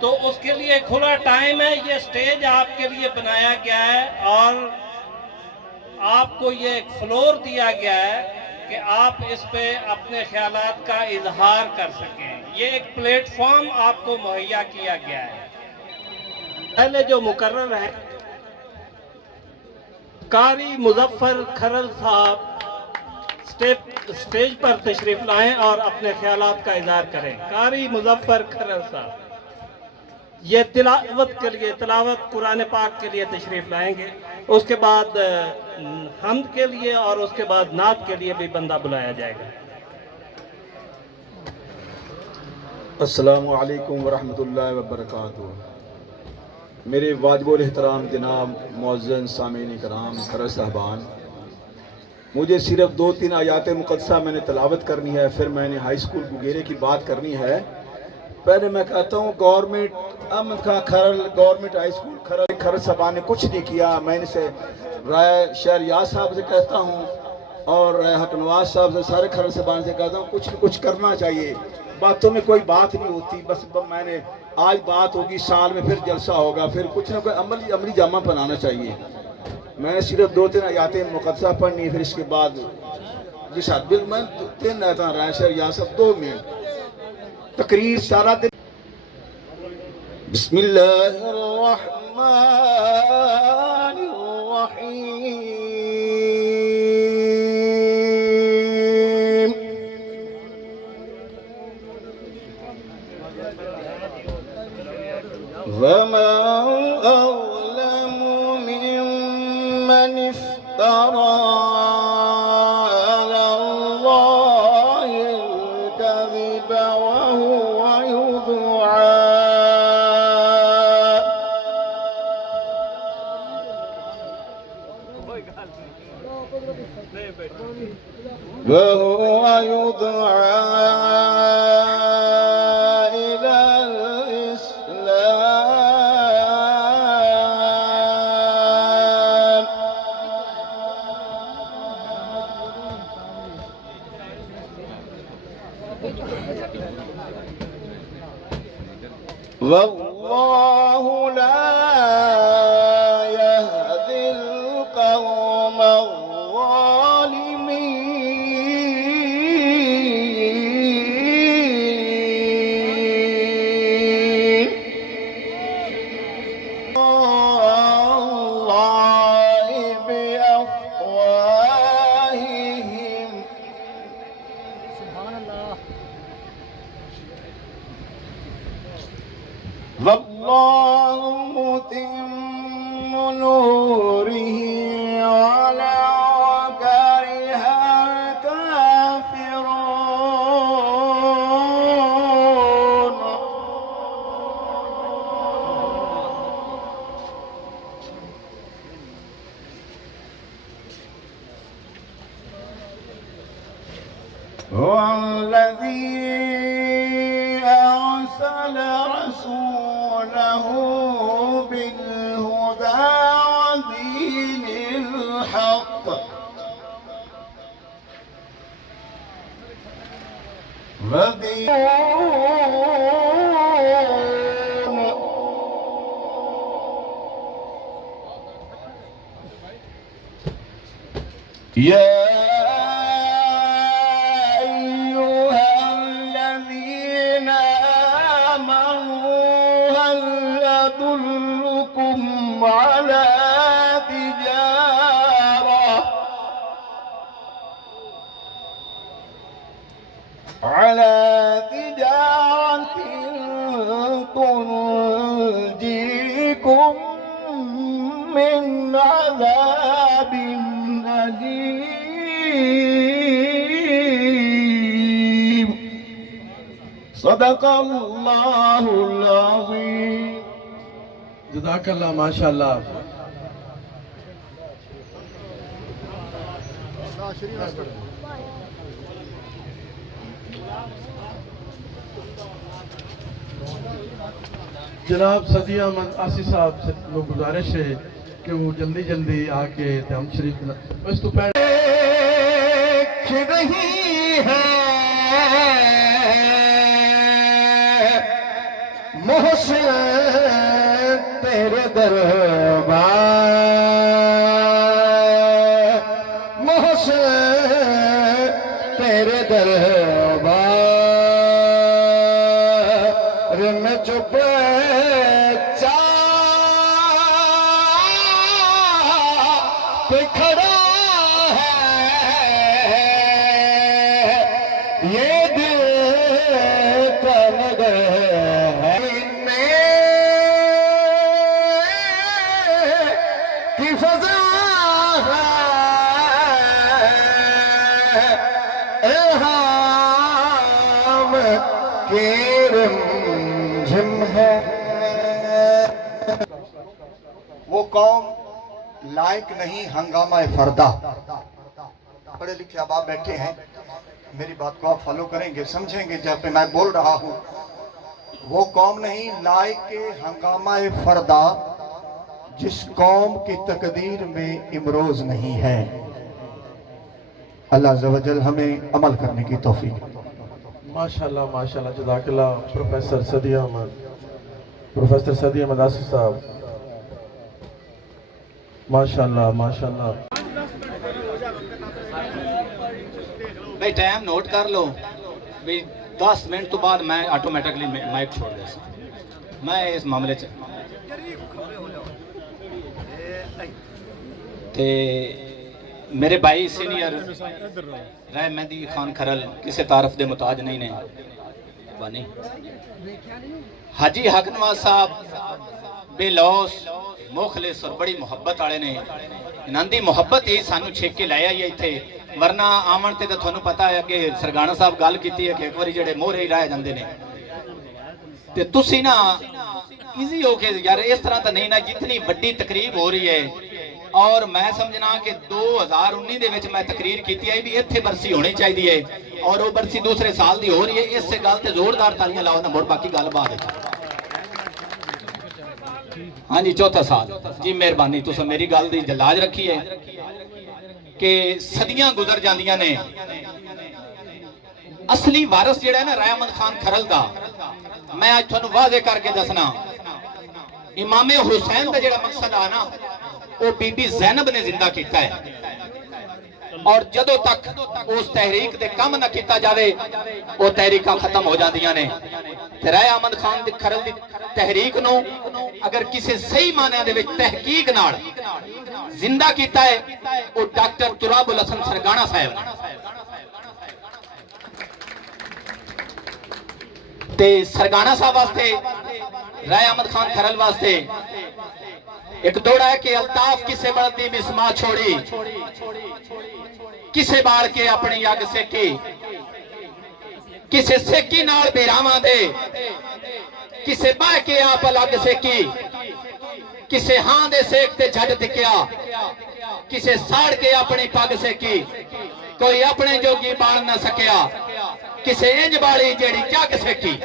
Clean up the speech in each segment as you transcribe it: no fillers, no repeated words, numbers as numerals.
تو اس کے لیے کھلا ٹائم ہے. یہ سٹیج آپ کے لیے بنایا گیا ہے اور آپ کو یہ ایک فلور دیا گیا ہے کہ آپ اس پہ اپنے خیالات کا اظہار کر سکیں. یہ ایک پلیٹ فارم آپ کو مہیا کیا گیا ہے. پہلے جو مقرر ہے قاری مظفر کھرل صاحب سٹیج پر تشریف لائیں اور اپنے خیالات کا اظہار کریں. قاری مظفر کھرل صاحب یہ تلاوت قرآن پاک کے لیے تشریف لائیں گے. اس کے بعد حمد کے لیے اور اس کے بعد نعت کے لیے بھی بندہ بلایا جائے گا. السلام علیکم ورحمۃ اللہ وبرکاتہ. میرے واجب الاحترام جناب معزز سامعین کرام کھرل صاحبان، مجھے صرف 2-3 آیات مقدسہ میں نے تلاوت کرنی ہے، پھر میں نے ہائی اسکول بگیرے کی بات کرنی ہے. پہلے میں کہتا ہوں government Ahmad Khan Kharal government high school Kharal صاحبان نے کچھ نہیں کیا. میں ان سے رائے شہریار صاحب سے کہتا ہوں اور رائے حق نواز صاحب سے، سارے کھرل صاحبان سے کہتا ہوں کچھ کرنا چاہیے. باتوں میں کوئی بات نہیں ہوتی، بس میں نے آج بات ہوگی، سال میں پھر جلسہ ہوگا، پھر کچھ نہ کوئی عملی جامہ بنانا چاہیے. میں نے صرف 2-3 آیات مقدسہ پڑھنی، پھر اس کے بعد جس حد بل میں 3 آیتاں رائے شہریار صاحب 2 منٹ تقریر سارا دن. بسم اللہ الرحمن الرحیم. وَمَنْ أَظْلَمُ مِمَّنِ افْتَرَى عَلَى اللَّهِ الْكَذِبَ وَهُوَ يدعى إلى الإسلام. والله لا يهدي القوم الظالمين. الله بأفواههم والله متم نوره ولو كره الكافرون. هو الذي أرسل رسوله بالهدى ودين الحق يا أيها الذين آمنوا هل أدلكم على تجارة تنجيكم من عذاب أليم. صدق اللہ العظیم. جزاک اللہ، ماشاء اللہ. جناب صدیہ احمد آسی صاحب سے گزارش ہے کہ وہ جلدی جلدی آ کے ہم شریف بس تو پہلے دیکھ رہی ہے محسن تیرے دربار محسن تیرے دربار میں چپ چاپ کھڑا ہے یہ دل کا نگر ہے کی فضا الہام کی رمجھم ہے. وہ قوم لائق نہیں ہنگامہ فردہ. پڑھے لکھے اب آپ بیٹھے ہیں, میری بات کو آپ فالو کریں گے, سمجھیں گے جب پہ میں بول رہا ہوں. وہ قوم نہیں لائق ہنگامہ فردہ جس قوم کی تقدیر میں امروز نہیں ہے. اللہ عز و جل ہمیں عمل کرنے کی توفیق. ماشاءاللہ ماشاءاللہ جزاک اللہ پروفیسر صدی احمد آصف صاحب. ماشاءاللہ ماشاءاللہ. بھائی ٹائم نوٹ کر لو بھی 10 منٹ تو بعد میں آٹومیٹکلی مائک چھوڑ دے سا. میں اس معاملے تے میرے بھائی سینئر رائے مہدی خان کھرل کسے تعارف دے محتاج نہیں نے بانی. حاجی حق نواز صاحب بے لوس مخلص اور بڑی محبت والے نے. انہاں دی محبت ہی سانو چھیک کے لایا ہی تھے, ورنہ آمن تے تھانوں پتا ہے کہ سرگانا صاحب گل کیتی ہے کہ ایک باری جڑے مورے ہی رائے جاندے نے تے تسی نا ایزی ہو کے یار اس طرح تا نہیں نا. جتنی بڑی تقریب ہو رہی ہے اور میں سمجھنا کہ 2019 دے وچ میں تقریر کیتی ہے بھی ایتھے برسی ہونی چاہیے اور وہ برسی دوسرے سال دی ہو رہی ہے. اس سے گل تے زوردار تالیاں لاؤ نا, مڑ باقی گل بعد وچ. ہاں جی چوتھا سال جی مہربانی تساں میری گل دی لاج رکھی ہے کہ صدیاں گزر جاندیاں نے. اصلی وارث جڑا ہے نا رائے احمد خان کھرل دا, میں آج تھانوں واضح کر کے دسنا. امام حسین دا جڑا مقصد آ نا وہ بی بی زینب نے زندہ کیتا ہے, اور جدو تک اس تحریک دے کم نہ کیتا جاوے وہ تحریکاں ختم ہو جاندیاں نے. رائے احمد خان دی کھرل دی تحریک نو اگر کسی صحیح معنی دے وچ تحقیق نال زندہ کیتا ہے وہ ڈاکٹر تراب الحسن سرگانا صاحب نے. تے سرگانا صاحب واسطے رائے احمد خان کھرل واسطے ایک دوڑا ہے کہ الطاف کسے بڑھتی مسما چھوڑی, کسے بار کے اپنی یگ سیکی, کسے سیکی نال بیراواں دے, کسے باہ کے آپ الگ سیکی, کسے ہاں دے سیکتے جھڑ دکیا, کسے ساڑ کے اپنی پگ سیکی, کوئی اپنے جوگی بان نہ سکیا, کسے انج بالی جیڑی جگ سیکی.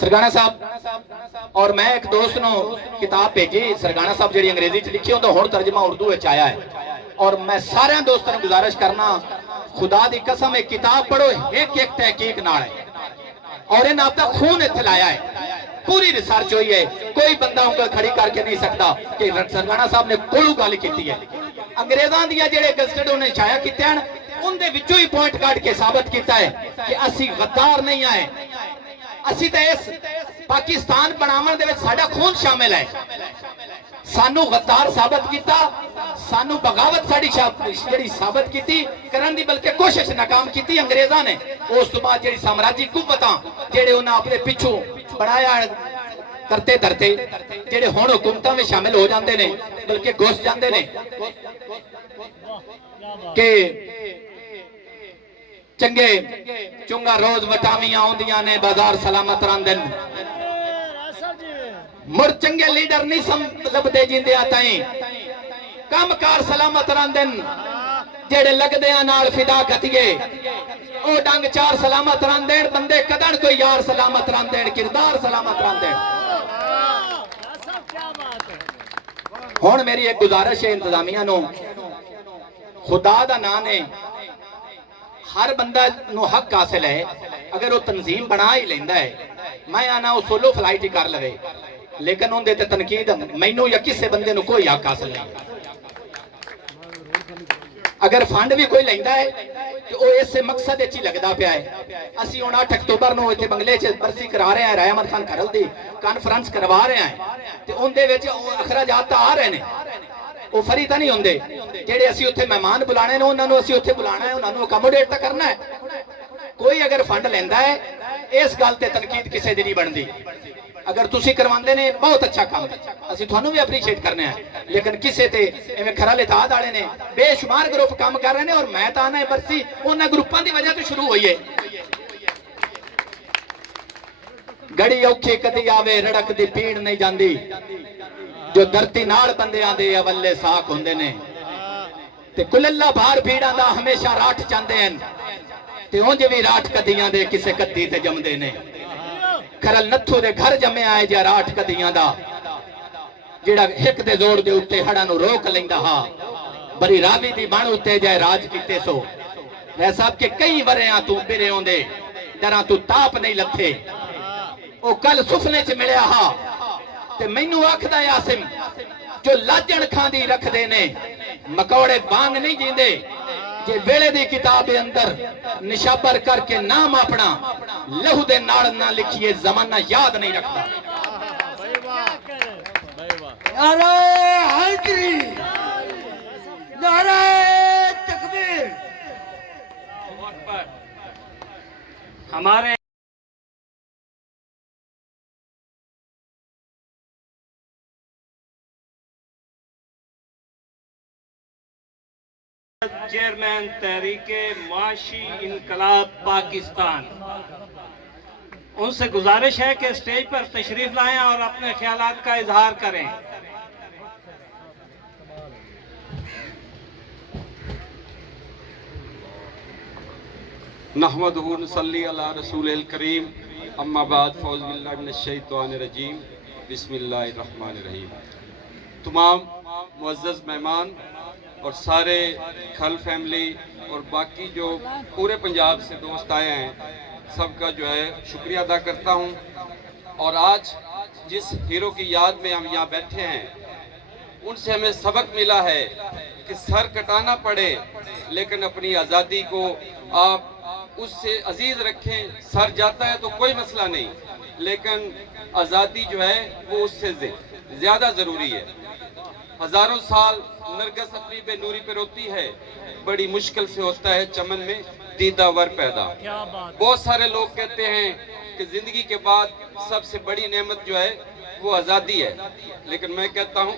سرگانا صاحب اور میں ایک دوست نو کتاب بھیجی سرگانا صاحب جڑی انگریزی چ لکھی ہوں تو ہن ترجمہ اردو وچ آیا ہے, اور میں سارے دوستاں نوں گزارش کرنا خدا دی قسم ایک کتاب پڑھو ایک ایک تحقیق نال ہے اور ان آپ دا خون اتھے لایا ہے, پوری ریسرچ ہوئی ہے. کوئی بندہ انگل کھڑی کر کے نہیں سکتا کہ سرگانا صاحب نے کولو گل کیتی ہے. انگریزاں دیا جڑے گزٹڈ انہیں شائع کیتے ہیں ان دے وچوں ہی پوائنٹ کاٹ کے ثابت کیتا ہے کہ اسی غدار نہیں آئے, اسی تے اس پاکستان بناون دے وچ ساڈا خون شامل ہے. سانو غدار ثابت کیتا, سانو بغاوت ساڈی جڑی ثابت کیتی کرن دی بلکہ کوشش ناکام کیتی انگریزاں نے. اس تو بعد جڑی سامراجی قوتاں جڑے انہاں اپنے پیچھے بنایا کرتے دھرتے جڑے ہن حکومتاں میں شامل ہو جاندے نے بلکہ گھس جاندے نے کہ چنگے چنگا روز وٹاویاں آندیاں نے بازار سلامت راندن. مر چنگے لیڈر نہیں لبدے جیندے آتائیں, کام کار سلامت راندن جیڑے لگ دیاں نال فدا کتیے, او ڈنگ چار سلامت راندین بندے کدن کوئی یار سلامت راندین کردار سلامت راندین. ہون میری ایک گزارش ہے انتظامیہ نو, خدا دا نام ہے ہر بندہ نو حق حاصل ہے اگر وہ تنظیم بنا ہی لیندہ ہے میں آنا وہ سولو فلائٹ ہی کر لوے لیکن ان دیتے تنقید مینو یا کسے بندے نو کوئی حق حاصل نہیں اگر فنڈ بھی کوئی لیندہ ہے تو وہ اس سے مقصد اچھی لگدا پیا ہے اسی 8 اکتوبر نو ایتھے بنگلے چ برسی کرا رہے ہیں رائے احمد خان کھرل دی کانفرنس کروا رہے ہیں تے ان دے وچ اخراجات آ رہے ہیں وہ فری تا نہیں ہوندے جڑے اسی اوتھے مہمان بلانے نے انہاں نو اسی اوتھے بلانا ہے انہاں نو اکاموڈیٹ تا کرنا ہے کوئی اگر فنڈ لیندا ہے اس گل تے تنقید کسے دی نہیں بندی اگر تسی کرواندے نے بہت اچھا کام ہے اسی تھانوں بھی اپریشیٹ کرنے ہیں لیکن کسے تے ایویں کھرل اتحاد والے نے بے شمار گروپ کام کر رہے ہیں اور میں تا نا برسی انہاں گروپاں دی وجہ تو شروع ہوئی ہے گڑی اوکھی کدی آوے رڑک دی پیڑ نہیں جاندی جو دھرتی نال بندے آندے اولے ساکھ ہوندے نے تے کل اللہ بھار بھیڑاں دا ہمیشہ راٹھ چاندے ہیں تے اونج بھی راٹھ کدیاں دے کسے کدی تے جمدے نے کھرل نتھو دے گھر جمے آئے جا راٹھ کدیاں دا جیڑا ہک دے زور دے اٹھے ہڑا نو روک لیندا ہا بری راوی دی بان اٹھے جائے راج کیتے سو رہ صاحب کے کئی وریاں تو بیرے ہوندے دراں تو تاپ نہیں لتھے او کل سفنے چ ملیا ہا تے مینوں آکھدا ہے عاصم جو لاجن کھاندی رکھ دے نے مکوڑے بانگ نہیں جیندے جے ویلے دی کتاب اندر نشابر کر کے نام اپنا لہو دے ناڑ نہ لکھیے زمانہ یاد نہیں رکھتا نعرہ حیدری نعرہ تکبیر ہمارے چیئرمین تحریک معاشی انقلاب پاکستان ان سے گزارش ہے کہ اسٹیج پر تشریف لائیں اور اپنے خیالات کا اظہار کریں نحمدہ نصلی علی رسول الکریم اما بعد فاعوذ باللہ من الشیطان الرجیم بسم اللہ الرحمن الرحیم تمام معزز مہمان اور سارے کھل فیملی اور باقی جو پورے پنجاب سے دوست آئے ہیں سب کا جو ہے شکریہ ادا کرتا ہوں اور آج جس ہیرو کی یاد میں ہم یہاں بیٹھے ہیں ان سے ہمیں سبق ملا ہے کہ سر کٹانا پڑے لیکن اپنی آزادی کو آپ اس سے عزیز رکھیں سر جاتا ہے تو کوئی مسئلہ نہیں لیکن آزادی جو ہے وہ اس سے زیادہ ضروری ہے ہزاروں سال نرگس اپنی بے نوری پہ روتی ہے بڑی مشکل سے ہوتا ہے چمن میں دیدہ ور پیدا بہت سارے لوگ کہتے ہیں کہ زندگی کے بعد سب سے بڑی نعمت جو ہے وہ آزادی ہے لیکن میں کہتا ہوں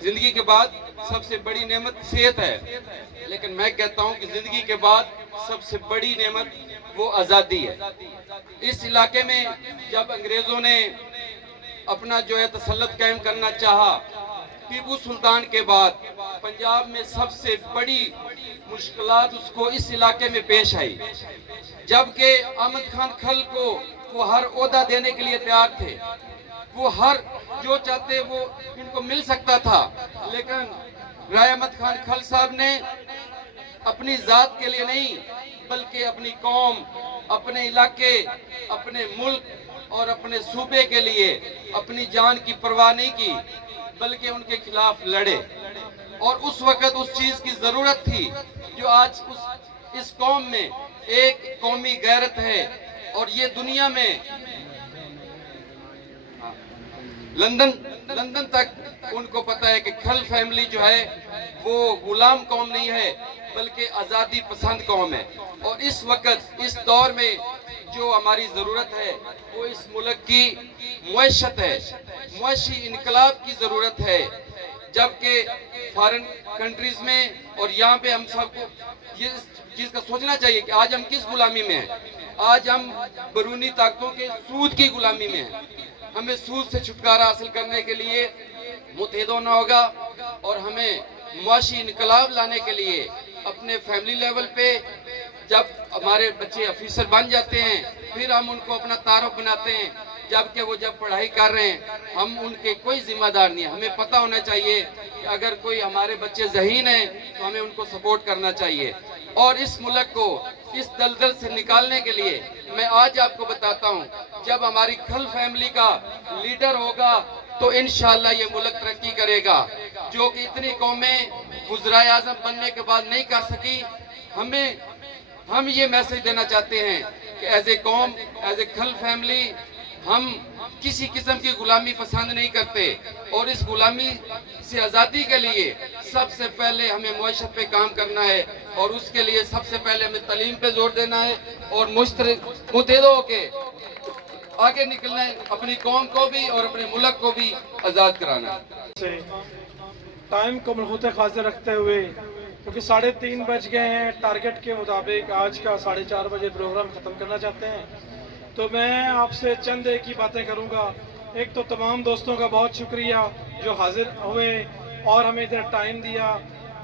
زندگی کے بعد سب سے بڑی نعمت صحت ہے لیکن میں کہتا ہوں کہ زندگی کے بعد سب سے بڑی نعمت وہ آزادی ہے اس علاقے میں جب انگریزوں نے اپنا جو ہے تسلط قائم کرنا چاہا ٹیپو سلطان کے بعد پنجاب میں سب سے بڑی مشکلات اس کو اس علاقے میں پیش آئی جبکہ احمد خان کھل کو وہ ہر عہدہ دینے کے لیے تیار تھے وہ ہر جو چاہتے وہ ان کو مل سکتا تھا لیکن رائے احمد خان کھل صاحب نے اپنی ذات کے لیے نہیں بلکہ اپنی قوم اپنے علاقے اپنے ملک اور اپنے صوبے کے لیے اپنی جان کی پرواہ نہیں کی بلکہ ان کے خلاف لڑے اور اس وقت اس چیز کی ضرورت تھی جو آج اس قوم میں ایک قومی غیرت ہے اور یہ دنیا میں لندن تک ان کو پتا ہے کہ کھل فیملی جو ہے وہ غلام قوم نہیں ہے بلکہ آزادی پسند قوم ہے اور اس وقت اس دور میں جو ہماری ضرورت ہے وہ اس ملک کی معیشت ہے معاشی انقلاب کی ضرورت ہے جبکہ فارن کنٹریز میں اور یہاں پہ ہم سب کو یہ چیز کا سوچنا چاہیے کہ آج ہم کس غلامی میں ہیں آج ہم بیرونی طاقتوں کے سود کی غلامی میں ہیں ہمیں سود سے چھٹکارا حاصل کرنے کے لیے متحد ہونا ہوگا اور ہمیں معاشی انقلاب لانے کے لیے اپنے فیملی لیول پہ جب ہمارے بچے افیسر بن جاتے ہیں پھر ہم ان کو اپنا تعارف بناتے ہیں جبکہ وہ جب پڑھائی کر رہے ہیں ہم ان کے کوئی ذمہ دار نہیں ہیں ہمیں پتہ ہونا چاہیے کہ اگر کوئی ہمارے بچے ذہین ہیں تو ہمیں ان کو سپورٹ کرنا چاہیے اور اس ملک کو اس دلدل سے نکالنے کے لیے میں آج آپ کو بتاتا ہوں، جب ہماری کھل فیملی کا لیڈر ہوگا تو انشاءاللہ یہ ملک ترقی کرے گا، جو کہ اتنی قومیں وزرائے اعظم بننے کے بعد نہیں کر سکی۔ ہم یہ میسج دینا چاہتے ہیں کہ ایز اے قوم، ایز اے کھل فیملی، ہم کسی قسم کی غلامی پسند نہیں کرتے، اور اس غلامی سے آزادی کے لیے سب سے پہلے ہمیں معیشت پہ کام کرنا ہے، اور اس کے لیے سب سے پہلے ہمیں تعلیم پہ زور دینا ہے اور متحد ہو کے آگے نکلنا ہے، اپنی قوم کو بھی اور اپنے ملک کو بھی آزاد کرانا ہے۔ سے ٹائم کو ملحوظ خاطر رکھتے ہوئے، کیونکہ 3:30 بج گئے ہیں، ٹارگٹ کے مطابق آج کا 4:30 بجے پروگرام ختم کرنا چاہتے ہیں، تو میں آپ سے چند ایک ہی باتیں کروں گا۔ ایک تو تمام دوستوں کا بہت شکریہ جو حاضر ہوئے اور ہمیں ادھر ٹائم دیا۔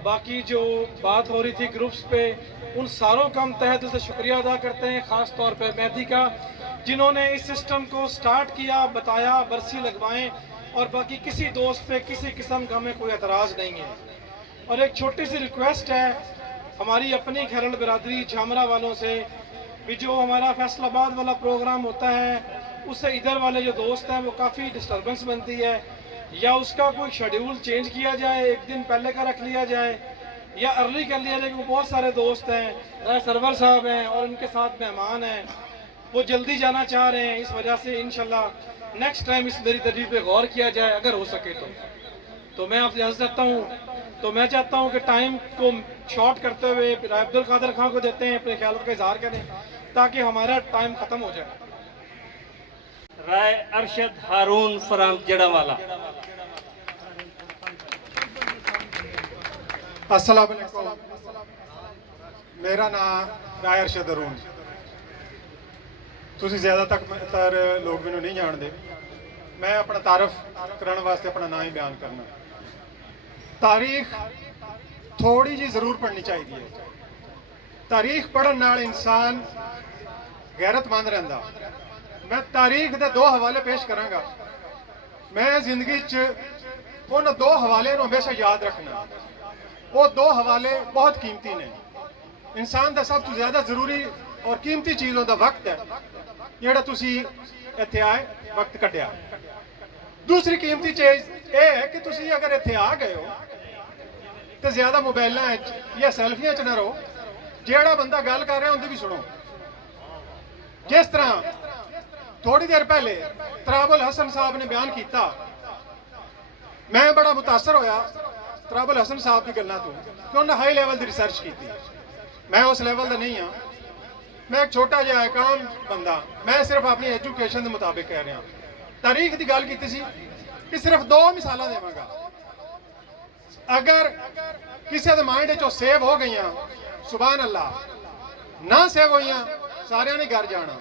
باقی جو بات ہو رہی تھی گروپس پہ، ان ساروں کا ہم تہہ دل سے شکریہ ادا کرتے ہیں، خاص طور پہ مہدی کا، جنہوں نے اس سسٹم کو سٹارٹ کیا، بتایا، برسی لگوائیں، اور باقی کسی دوست پہ کسی قسم کا ہمیں کوئی اعتراض نہیں ہے۔ اور ایک چھوٹی سی ریکویسٹ ہے ہماری اپنی کھیرڑ برادری جھامرا والوں سے بھی، جو ہمارا فیصل آباد والا پروگرام ہوتا ہے اس سے ادھر والے جو دوست ہیں وہ کافی ڈسٹربنس بنتی ہے، یا اس کا کوئی شیڈیول چینج کیا جائے، ایک دن پہلے کا رکھ لیا جائے یا ارلی کر لیا جائے، کیونکہ بہت سارے دوست ہیں، سرور صاحب ہیں اور ان کے ساتھ مہمان ہیں، وہ جلدی جانا چاہ رہے ہیں، اس وجہ سے انشاءاللہ نیکسٹ ٹائم اس میری تجویز پہ غور کیا جائے اگر ہو سکے تو میں آپ سے عرض کرتا ہوں، تو میں چاہتا ہوں کہ ٹائم کو شارٹ کرتے ہوئے رائے عبد القادر خان کو دیتے ہیں، اپنے خیالات کا اظہار کریں تاکہ ہمارا ٹائم ختم ہو جائے۔ رائے ارشد ہارون فرام جڑا والا۔ السلام علیکم، میرا نام رائے ارشد ہارون۔ تسی زیادہ تر لوگ مینوں نہیں جانتے، میں اپنا تعارف کرنے واسطے اپنا نام ہی بیان کرنا۔ تاریخ تھوڑی جی ضرور پڑھنی چاہیے، تاریخ پڑھن نال انسان غیرت مند رہندا۔ میں تاریخ دے 2 حوالے پیش کراں گا۔ میں زندگی ان 2 حوالے نو ہمیشہ یاد رکھنا، وہ 2 حوالے بہت قیمتی نے۔ انسان دا سب تو زیادہ ضروری اور قیمتی چیز دا وقت ہے، جہاں تسی ایتھے آئے وقت کڈیا۔ دوسری قیمتی چیز یہ ہے کہ تسی اگر ایتھے آ گئے ہو تو زیادہ موبائلاں یا سیلفیاں چ نہ رہو، جہاں بندہ گل کر رہا ہے ان دی بھی سنو۔ جس طرح تھوڑی دیر پہلے تراب الحسن صاحب نے بیان کیتا، میں بڑا متاثر ہویا تراب الحسن صاحب کی گلوں تو، کہ انہوں نے ہائی لیول کی ریسرچ کی۔ میں اس لیول کا نہیں ہاں، میں ایک چھوٹا جہا ایک عام بندہ، میں صرف اپنی ایجوکیشن کے مطابق کہہ رہا۔ تاریخ کی گل کی سی کہ صرف 2 مثالیں دے گا، اگر کسی کے مائنڈ چ سیو ہو گئی سبحان اللہ، نہ سیو ہوئی سارے نے گھر جانا۔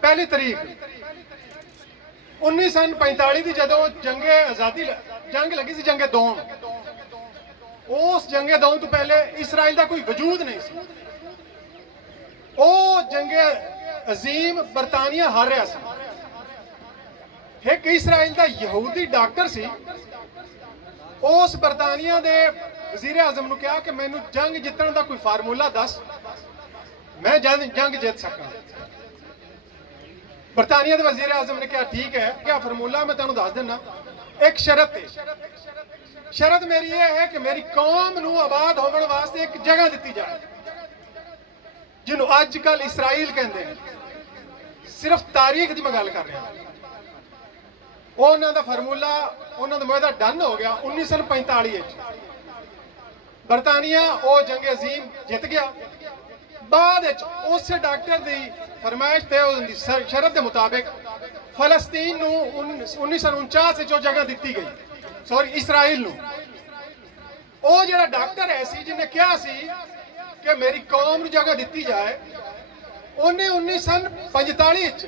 پہلی تاریخ 1945 کی جدو جنگ آزادی جنگ لگی سی، جنگ دوم، اس جنگ دوم تو پہلے اسرائیل کا کوئی وجود نہیں سی۔ وہ جنگ عظیم برطانیہ ہار رہا سی۔ ایک اسرائیل کا یہودی ڈاکٹر سی، اس برطانیہ دے وزیر اعظم نے کہا کہ میں نے جنگ جتن کا کوئی فارمولا دس، میں جنگ جیت سکا۔ برطانیہ دے وزیر اعظم نے کہا ٹھیک ہے، کیا فارمولا میں تینوں دس دینا، ایک شرط ہے، شرط میری یہ ہے کہ میری قوم نو آباد ہونے واسطے ایک جگہ دیتی جائے، جنہوں آج کل اسرائیل کہندے ہیں۔ صرف تاریخ دی میں گل کر رہا ہوں۔ انہوں دا فارمولا، انہوں دا معاہدہ ڈن ہو گیا 1945۔ برطانیہ وہ جنگ عظیم جیت گیا۔ بعد اس ڈاکٹر دی فرمائش تے شرط دے مطابق فلسطین نو 1949 جو جگہ دیتی گئی، سوری اسرائیل نو۔ وہ جڑا ڈاکٹر ہے سی جن نے کہا سی کہ میری قوم نو جگہ دیتی جائے، انہیں 1945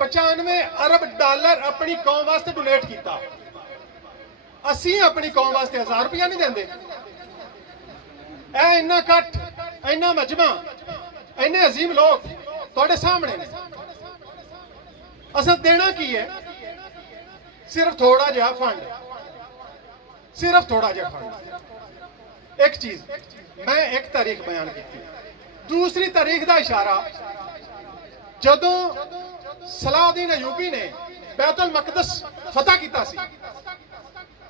$95 ارب اپنی قوم واسطے ڈونیٹ کیتا۔ اسی اپنی قوم واسطے $1000 نہیں دیندے۔ اے اینا کٹ، اینا مجمع، اینے عظیم لوگ تھوڑے سامنے نے، اصل دینا کی ہے؟ صرف تھوڑا جہا فنڈ، صرف تھوڑا جہا فنڈ۔ ایک چیز میں ایک تاریخ بیان کی تھی. دوسری تاریخ دا اشارہ جدوں صلاح الدین ایوبی نے بیت المقدس فتح کیتا سی,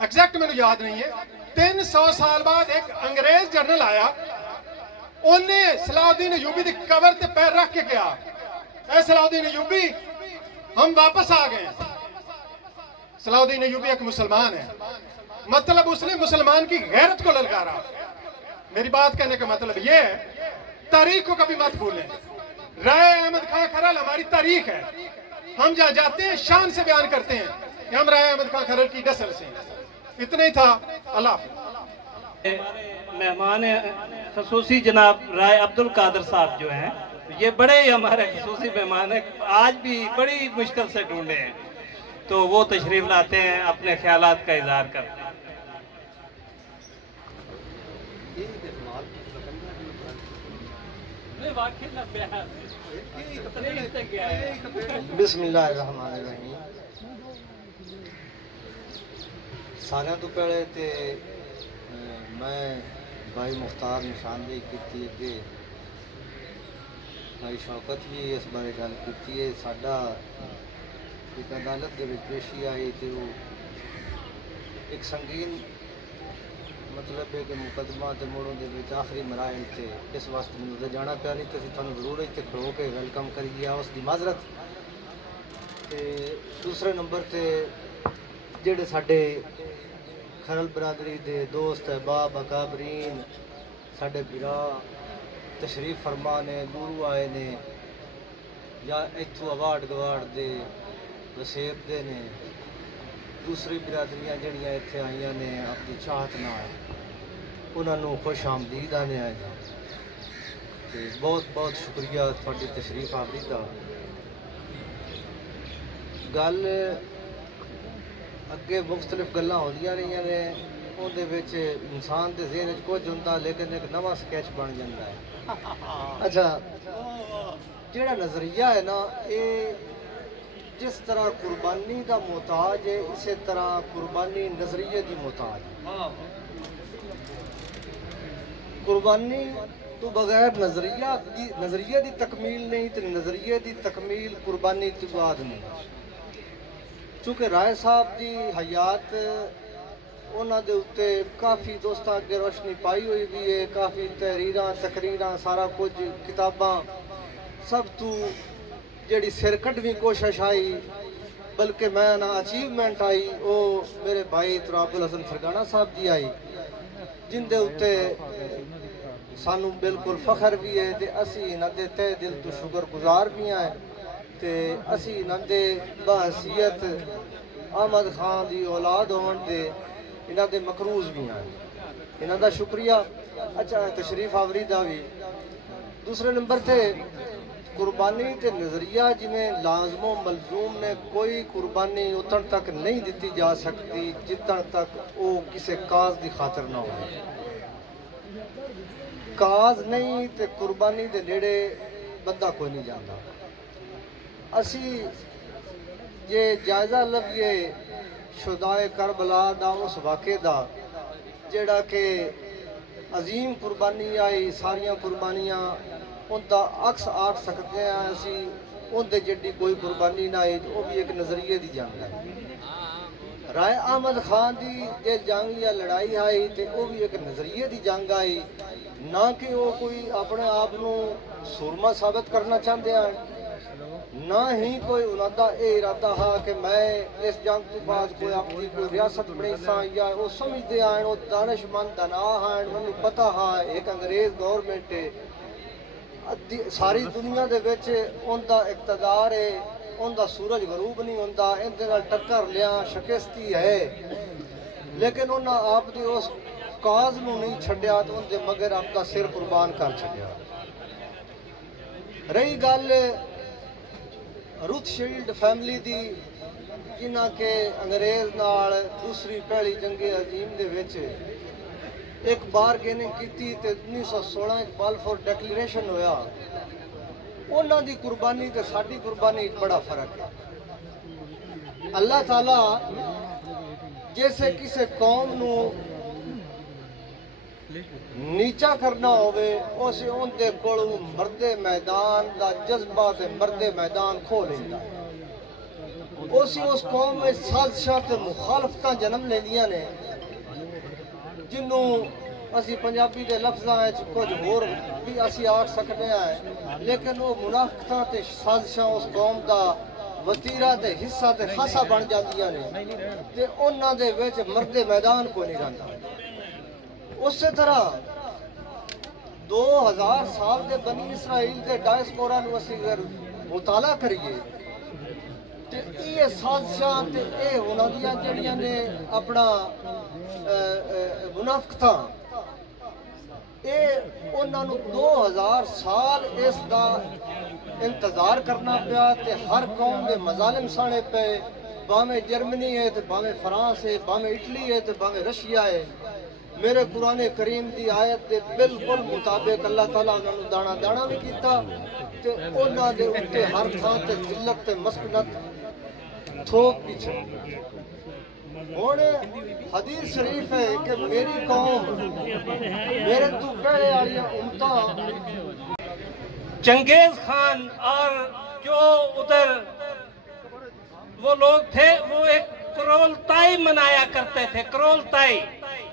ایگزیکٹ میں یاد نہیں ہے, 300 سال بعد ایک انگریز جنرل آیا, انہیں صلاح الدین ایوبی دی قبر تے پیر رکھ کے گیا, اے صلاح الدین ایوبی ہم واپس آ گئے. صلاح الدین ایوبی ایک مسلمان ہے, مطلب اس نے مسلمان کی غیرت کو للکارا. میری بات کہنے کا مطلب یہ ہے تاریخ کو کبھی مت بھولیں. رائے احمد خان کھرل ہماری تاریخ ہے, ہم جہاں جاتے ہیں شان سے بیان کرتے ہیں کہ ہم رائے احمد خان کھرل کی نسل سے ہیں. اتنا ہی تھا. اللہ حافظ. مہمان خصوصی جناب رائے عبد القادر صاحب جو ہیں, یہ بڑے ہی ہمارے خصوصی مہمان ہیں, آج بھی بڑی مشکل سے ڈھونڈے ہیں, تو وہ تشریف لاتے ہیں, اپنے خیالات کا اظہار کرتے ہیں. بسم اللہ الرحمن الرحیم. سارے تو پہلے تے میں بھائی مختار نشاندہی کی کہ بھائی شوکت بھی اس بارے گل کی ہے. ساڈا ایک عدالت دے وچ پیشی آئی تے وہ ایک سنگین مطلب ہے کہ مقدمہ تے موڑوں دے وچ آخری مراحل تے اس واسطے مجھے جانا پیا, نہیں تے تھانوں ضرور تے کھڑو کے ویلکم کری گیا, اس دی معذرت. تے دوسرے نمبر تے جڑے ساڈے کھرل برادری دے دوست احباب اکابرین ساڈے بھرا تشریف فرما نے, دوروں آئے نے, یا ایتھوں ایوارڈ گوارڈ دے وسیب دے نے, دوسری برادریاں جڑیاں اتنے آئیاں نے اپنی چاہت نال, انہاں نوں خوش آمدید آنے آئے تے بہت بہت شکریہ تھوڑی تشریف آوری دا. گل اگے مختلف گلاں ہوندیاں رہیاں نے, اون دے وچ انسان دے ذہن وچ کچھ ہوندا لیکن ایک نواں سکیچ بن جاندا ہے. اچھا جڑا نظریہ ہے نا, یہ جس طرح قربانی دا محتاج ہے اسی طرح قربانی نظریے دی محتاج ہے. قربانی تو بغیر نظریے دی تکمیل نہیں, تو نظریے دی تکمیل قربانی تو بعد نہیں. چونکہ رائے صاحب دی حیات انہاں دے اتے کافی دوستاں اگے روشنی پائی ہوئی بھی ہے, کافی تحریراں تقریراں سارا کچھ کتاباں سب تو جڑی سر کٹویں کوشش آئی بلکہ میں نا اچیومنٹ آئی وہ میرے بھائی تراب الحسن فرگانہ صاحب دی آئی, جن دے اتے سانو بالکل فخر بھی ہے تے اسی انہاں دے تہ دل تو شکر گزار بھی ہیں تے اسی انہاں دے بحیثیت احمد خان دی اولاد ہون دے انہاں دے مقروض بھی ہیں, انہاں دا شکریہ. اچھا تشریف آوری دا بھی. دوسرے نمبر تے قربانی تے نظریہ جنہیں لازم و ملزوم نے کوئی قربانی اتن تک نہیں دیتی جا سکتی جتن تک وہ کسی کاز دی خاطر نہ ہو. کاز نہیں تے قربانی دے نیڑے بندہ کوئی نہیں جانا. اسی یہ جائزہ لگیے شہدائے کربلا دا اس واقعے دا جڑا کہ عظیم قربانی آئی, ساریاں قربانیاں ان دا عکس آکھ سکتے ہیں اسی, ان دے جڑی کوئی قربانی نہ آئی, وہ بھی ایک نظریے دی جنگ ہے. رائے احمد خان دی جے جنگ یا لڑائی آئی تے وہ بھی ایک نظریے دی جنگ آئی, نہ کہ وہ کوئی اپنے آپ نو سورما ثابت کرنا چاہتے ہیں, نہ ہی کوئی انہاں دا اے ارادہ ہا کہ میں اس جنگ تو بعد کوئی اپنی کوئی ریاست بنی سا, یا وہ سمجھتے ہیں وہ دانشمند دنا ہیں, انہوں پتہ ہا ایک انگریز گورنمنٹ ہے ساری دنیا دے وچ ان دا اقتدار ہے, ان دا سورج غروب نہیں ہوندا, ان دے نال ٹکر لیا شکستی ہے, لیکن انہاں آپ دی اس کاز نو نہیں چھڈیا تو ان دے مگر اپنا سر قربان کر چھڈیا. رہی گل روتھ شیلڈ فیملی دی جنہاں کے انگریز نال دوسری پہلی جنگ عظیم دے وچ ایک بارگیننگ کیتی تے 1916 بالفور ڈیکلیریشن ہویا, انہاں دی قربانی تے ساڈی قربانی بڑا فرق ہے. اللہ تعالیٰ جیسے کسی قوم نو ਨੀਚਾ ਕਰਨਾ ਹੋਵੇ ਉਸ ਉਹਦੇ ਕੋਲੋਂ ਮਰਦੇ ਮੈਦਾਨ ਦਾ ਜਜ਼ਬਾ ਤੇ ਮਰਦੇ ਮੈਦਾਨ ਖੋ ਲੈਂਦਾ ਉਸ ਕੌਮ ਵਿੱਚ ਸਾਜ਼ਿਸ਼ਾਂ ਤੇ ਮੁਖਾਲਫਤਾਂ ਜਨਮ ਲੈਂਦੀਆਂ ਨੇ ਜਿਹਨੂੰ ਅਸੀਂ ਪੰਜਾਬੀ ਦੇ ਲਫ਼ਜ਼ਾਂ ਵਿੱਚ ਕੁਝ ਹੋਰ ਵੀ ਅਸੀਂ ਆਖ ਸਕਦੇ ਹਾਂ ਲੇਕਿਨ ਉਹ ਮੁਨਾਫਕਤਾਂ ਤੇ ਸਾਜ਼ਿਸ਼ਾਂ ਉਸ ਕੌਮ ਦਾ ਵਤੀਰਾ ਤੇ ਹਿੱਸਾ ਤੇ ਖਾਸਾ ਬਣ ਜਾਂਦੀਆਂ ਨੇ ਤੇ ਉਹਨਾਂ ਦੇ ਵਿੱਚ ਮਰਦੇ ਮੈਦਾਨ ਕੋਈ ਨਹੀਂ ਰਹਿੰਦਾ ਉਸੇ ਤਰ੍ਹਾਂ 2000 ਸਾਲ ਦੇ ਬਨੀ ਇਸਰਾਈਲ ਦੇ ਡਾਇਸਪੋਰਾ ਨੂੰ ਅਸੀਂ ਅਗਰ ਮੁਤਾਲਾ ਕਰੀਏ ਤੇ ਇਹ ਸਾਜ਼ਿਸ਼ਾਂ ਤੇ ਇਹ ਉਹਨਾਂ ਦੀਆਂ ਜਿਹੜੀਆਂ ਨੇ ਆਪਣਾ ਮੁਨਾਫਕਤਾਂ ਇਹ ਉਹਨਾਂ ਨੂੰ 2000 ਸਾਲ ਇਸ ਦਾ ਇੰਤਜ਼ਾਰ ਕਰਨਾ ਪਿਆ ਤੇ ਹਰ ਕੌਮ ਦੇ ਮਜ਼ਾਲਿਮ ਸਾਣੇ ਪਏ ਭਾਵੇਂ ਜਰਮਨੀ ਹੈ ਤੇ ਭਾਵੇਂ ਫਰਾਂਸ ਹੈ ਭਾਵੇਂ ਇਟਲੀ ਹੈ ਤੇ ਭਾਵੇਂ ਰਸ਼ੀਆ ਹੈ میرے قرآن کریم دی آیت دے بالکل مطابق اللہ تعالیٰ انہوں دانا دانا بھی کیتا تے انہوں دے اٹھے ہر تھان تے ذلت تے مسکنت تھوک پیچھے ہونے حدیث شریف ہے کہ میری قوم میرے تو پہلے آلیاں امتاں چنگیز خان اور جو ادھر وہ لوگ تھے وہ ایک کرولتائی منایا کرتے تھے کرولتائی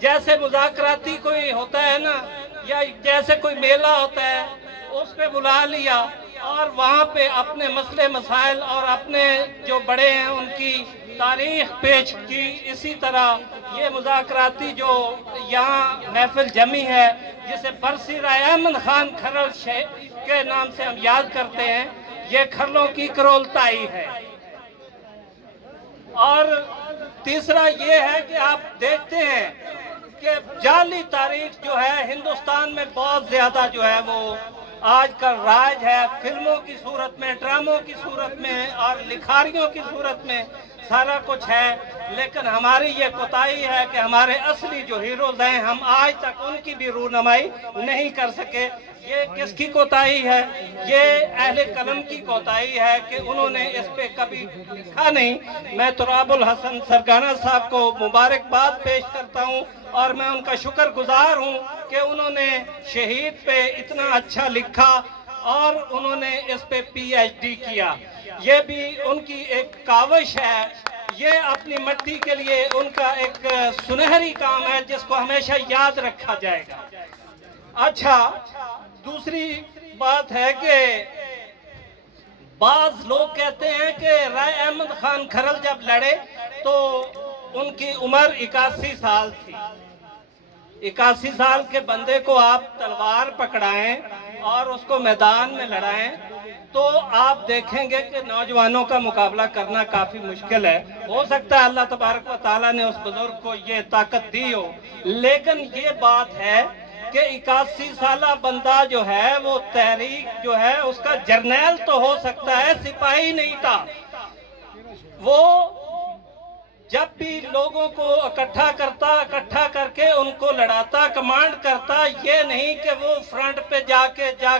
جیسے مذاکراتی کوئی ہوتا ہے نا یا جیسے کوئی میلہ ہوتا ہے اس پہ بلا لیا اور وہاں پہ اپنے مسئلے مسائل اور اپنے جو بڑے ہیں ان کی تاریخ پیش کی اسی طرح یہ مذاکراتی جو یہاں محفل جمی ہے جسے برسی رائے احمد خان کھرل کے نام سے ہم یاد کرتے ہیں یہ کھرلوں کی کرولتائی ہے اور تیسرا یہ ہے کہ آپ دیکھتے ہیں کہ جعلی تاریخ جو ہے ہندوستان میں بہت زیادہ جو ہے وہ آج کل رائج ہے فلموں کی صورت میں ڈراموں کی صورت میں اور لکھاریوں کی صورت میں سارا کچھ ہے لیکن ہماری یہ کوتاہی ہے کہ ہمارے اصلی جو ہیروز ہیں ہم آج تک ان کی بھی رونمائی نہیں کر سکے یہ کس کی کوتاہی ہے یہ اہل قلم کی کوتاہی ہے کہ انہوں نے اس پہ کبھی لکھا نہیں میں تراب الحسن سرگانہ صاحب کو مبارکباد پیش کرتا ہوں اور میں ان کا شکر گزار ہوں کہ انہوں نے شہید پہ اتنا اچھا لکھا اور انہوں نے اس پہ پی ایچ ڈی کیا یہ بھی ان کی ایک کاوش ہے یہ اپنی مٹی کے لیے ان کا ایک سنہری کام ہے جس کو ہمیشہ یاد رکھا جائے گا اچھا دوسری بات ہے کہ بعض لوگ کہتے ہیں کہ رائے احمد خان کھرل جب لڑے تو ان کی عمر 81 سال تھی 81 سال کے بندے کو آپ تلوار پکڑائیں اور اس کو میدان میں لڑائیں تو آپ دیکھیں گے کہ نوجوانوں کا مقابلہ کرنا کافی مشکل ہے ہو سکتا ہے اللہ تبارک و تعالیٰ نے اس بزرگ کو یہ طاقت دی ہو لیکن یہ بات ہے کہ 81 سالہ بندہ جو ہے وہ تحریک جو ہے اس کا جرنیل تو ہو سکتا ہے سپاہی نہیں تھا وہ جب بھی لوگوں کو اکٹھا کر کے ان کو لڑاتا کمانڈ کرتا یہ نہیں کہ وہ فرنٹ پہ جا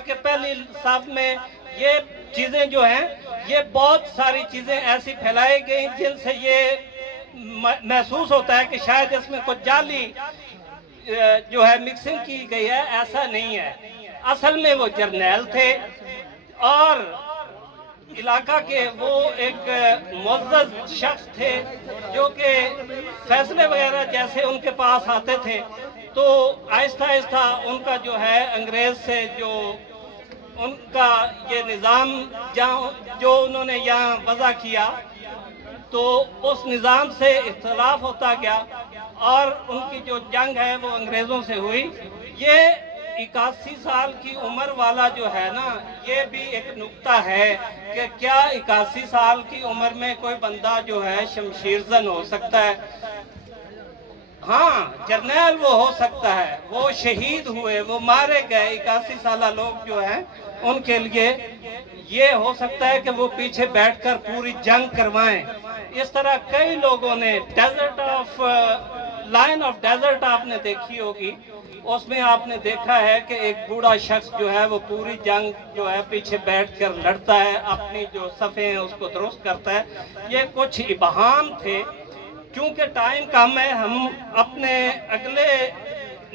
کے پہلی صف میں یہ چیزیں جو ہیں یہ بہت ساری چیزیں ایسی پھیلائی گئی جن سے یہ محسوس ہوتا ہے کہ شاید اس میں کچھ جعلی جو ہے مکسنگ کی گئی ہے ایسا نہیں ہے اصل میں وہ جرنیل تھے اور علاقہ کے وہ ایک معزز شخص تھے جو کہ فیصلے وغیرہ جیسے ان کے پاس آتے تھے تو آہستہ آہستہ ان کا جو ہے انگریز سے جو ان کا یہ نظام جو انہوں نے یہاں وضع کیا تو اس نظام سے اختلاف ہوتا گیا اور ان کی جو جنگ ہے وہ انگریزوں سے ہوئی یہ 81 سال کی عمر والا جو ہے نا یہ بھی ایک نکتہ ہے کہ کیا 81 سال کی عمر میں کوئی بندہ جو ہے شمشیر زن ہو سکتا ہے ہاں جرنیل وہ ہو سکتا ہے وہ شہید ہوئے وہ مارے گئے 81 سالہ لوگ جو ہیں ان کے لیے یہ ہو سکتا ہے کہ وہ پیچھے بیٹھ کر پوری جنگ کروائیں اس طرح کئی لوگوں نے لائن آف ڈیزرٹ آپ نے دیکھی ہوگی اس میں آپ نے دیکھا ہے کہ ایک بوڑھا شخص جو ہے وہ پوری جنگ جو ہے پیچھے بیٹھ کر لڑتا ہے اپنی جو صفیں ہیں اس کو درست کرتا ہے یہ کچھ ابہام تھے کیونکہ ٹائم کم ہے ہم اپنے اگلے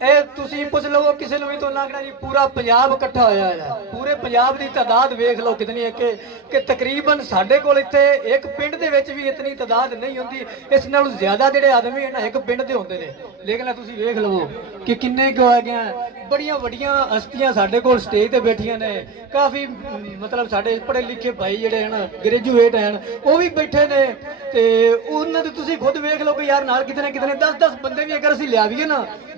ਇਹ ਤੁਸੀਂ ਪੁੱਛ ਲਵੋ ਕਿਸੇ ਨੂੰ ਵੀ ਤੋਂ ਲੱਗਣਾ ਜੀ ਪੂਰਾ ਪੰਜਾਬ ਇਕੱਠਾ ਹੋਇਆ ਹੈ। ਪੂਰੇ ਪੰਜਾਬ ਦੀ ਤਾਦਾਦ ਵੇਖ ਲਓ ਕਿਤਨੀ ਹੈ ਕਿ ਤਕਰੀਬਨ ਸਾਡੇ ਕੋਲ ਇੱਥੇ ਇੱਕ ਪਿੰਡ ਦੇ ਵਿੱਚ ਵੀ ਇਤਨੀ ਤਾਦਾਦ ਨਹੀਂ ਹੁੰਦੀ। ਇਸ ਨਾਲੋਂ ਜ਼ਿਆਦਾ ਜਿਹੜੇ ਆਦਮੀ ਹਨ ਇੱਕ ਪਿੰਡ ਦੇ ਹੁੰਦੇ ਨੇ। ਲੇਕਿਨ ਤੁਸੀਂ ਵੇਖ ਲਵੋ ਕਿ ਕਿੰਨੇ ਕੁ ਆ ਗਏ। ਬੜੀਆਂ ਵੱਡੀਆਂ ਹਸਤੀਆਂ ਸਾਡੇ ਕੋਲ ਸਟੇਜ ਤੇ ਬੈਠੀਆਂ ਨੇ। ਕਾਫੀ ਮਤਲਬ ਸਾਡੇ ਪੜ੍ਹੇ ਲਿਖੇ ਭਾਈ ਜਿਹੜੇ ਹਨ ਗ੍ਰੈਜੂਏਟ ਹਨ ਉਹ ਵੀ ਬੈਠੇ ਨੇ। ਤੇ ਉਹਨਾਂ ਦੇ ਤੁਸੀਂ ਖੁਦ ਵੇਖ ਲਓ ਕਿ ਯਾਰ ਨਾਲ ਕਿਤਨੇ 10-10 ਬੰਦੇ ਵੀ ਅਗਰ ਅਸੀਂ ਲਿਆਵੀਏ ਨਾ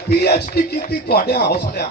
PhD ਕੀਤੀ ਤੁਹਾਡੇ ਹੌਸਲਿਆਂ।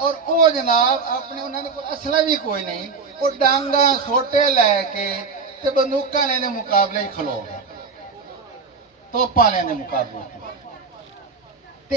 ਔਰ ਉਹ ਜਨਾਬ ਆਪਣੇ ਉਹਨਾਂ ਦੇ ਕੋਲ ਅਸਲਾ ਵੀ ਕੋਈ ਨਹੀਂ, ਉਹ ਡਾਂਗਾ ਸੋਟੇ ਲੈ ਕੇ ਤੇ ਬੰਦੂਕਾਂ ਵਾਲਿਆਂ ਦੇ ਮੁਕਾਬਲੇ 'ਚ ਖਲੋ ਗਏ, ਤੋਪਾਂ ਵਾਲਿਆਂ ਦੇ ਮੁਕਾਬਲੇ ਤੇ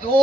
2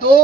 2